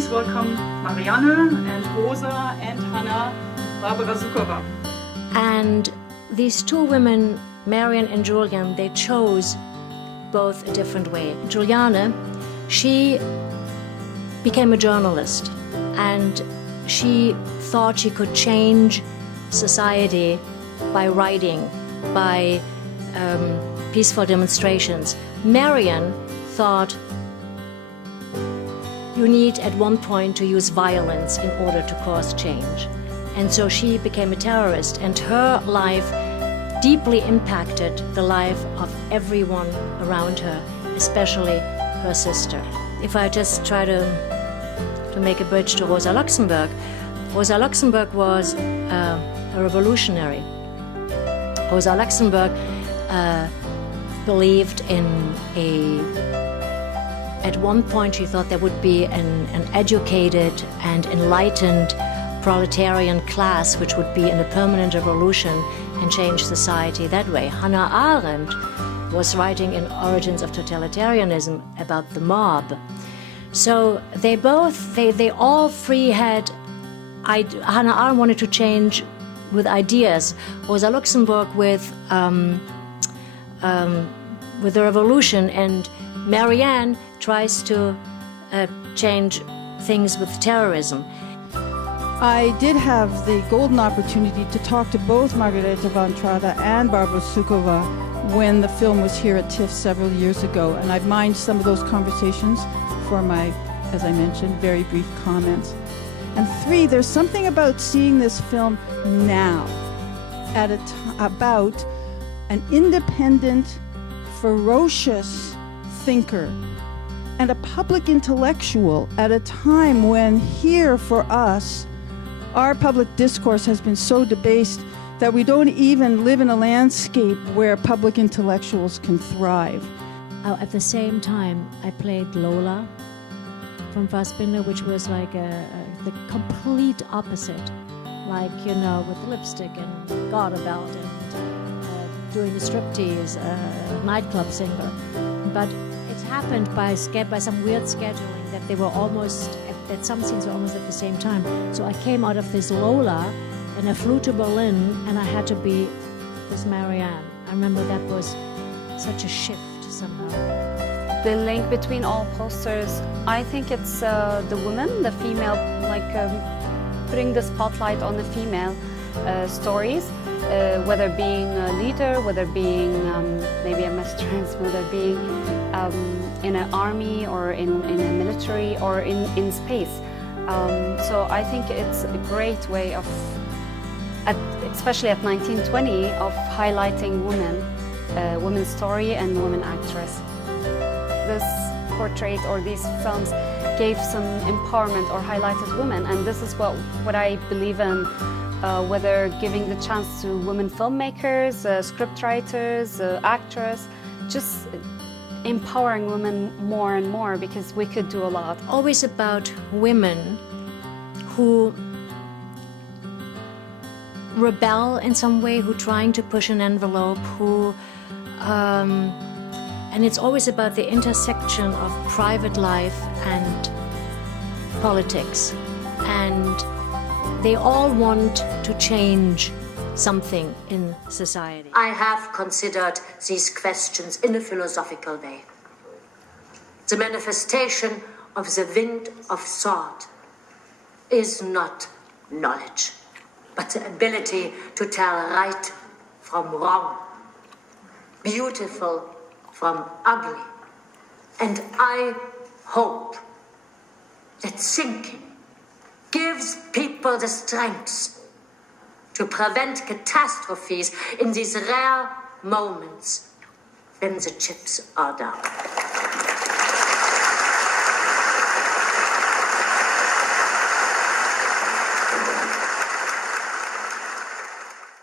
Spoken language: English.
please welcome Marianne and Rosa and Hannah, Barbara Sukowa. And these two women, Marianne and Juliane, they chose both a different way. Juliane, she became a journalist, and she thought she could change society by writing, by peaceful demonstrations. Marianne thought you need at one point to use violence in order to cause change. And so she became a terrorist, and her life deeply impacted the life of everyone around her, especially her sister. If I just try to make a bridge to Rosa Luxemburg, Rosa Luxemburg was a revolutionary. Rosa Luxemburg believed in at one point she thought there would be an educated and enlightened proletarian class which would be in a permanent revolution and change society that way. Hannah Arendt was writing in Origins of Totalitarianism about the mob. So they all three had, Hannah Arendt wanted to change with ideas, Rosa Luxemburg with the revolution, and Marianne tries to change things with terrorism. I did have the golden opportunity to talk to both Margarethe von Trotta and Barbara Sukowa when the film was here at TIFF several years ago, and I've mined some of those conversations for my, as I mentioned, very brief comments. And three, there's something about seeing this film now at about an independent, ferocious thinker and a public intellectual at a time when here for us, our public discourse has been so debased that we don't even live in a landscape where public intellectuals can thrive. At the same time, I played Lola from Fassbinder, which was like the complete opposite, like, you know, with lipstick and garter belt and doing the striptease, nightclub singer. But it happened by some weird scheduling that they were almost, that some scenes were almost at the same time. So I came out of this Lola and I flew to Berlin and I had to be this Marianne. I remember that was such a shift somehow. The link between all posters, I think it's the woman, the female, like putting the spotlight on the female stories, whether being a leader, whether being maybe a mistress, whether being in an army or in a military or in space. So I think it's a great way of, especially at 1920, of highlighting women, women's story and women actress. This portrait or these films gave some empowerment or highlighted women, and this is what I believe in, whether giving the chance to women filmmakers, scriptwriters, actors, just empowering women more and more, because we could do a lot. Always about women who rebel in some way, who trying to push an envelope, who and it's always about the intersection of private life and politics. And they all want to change something in society. I have considered these questions in a philosophical way. The manifestation of the wind of thought is not knowledge, but the ability to tell right from wrong, beautiful from ugly. And I hope that thinking gives people the strength to prevent catastrophes in these rare moments when the chips are down.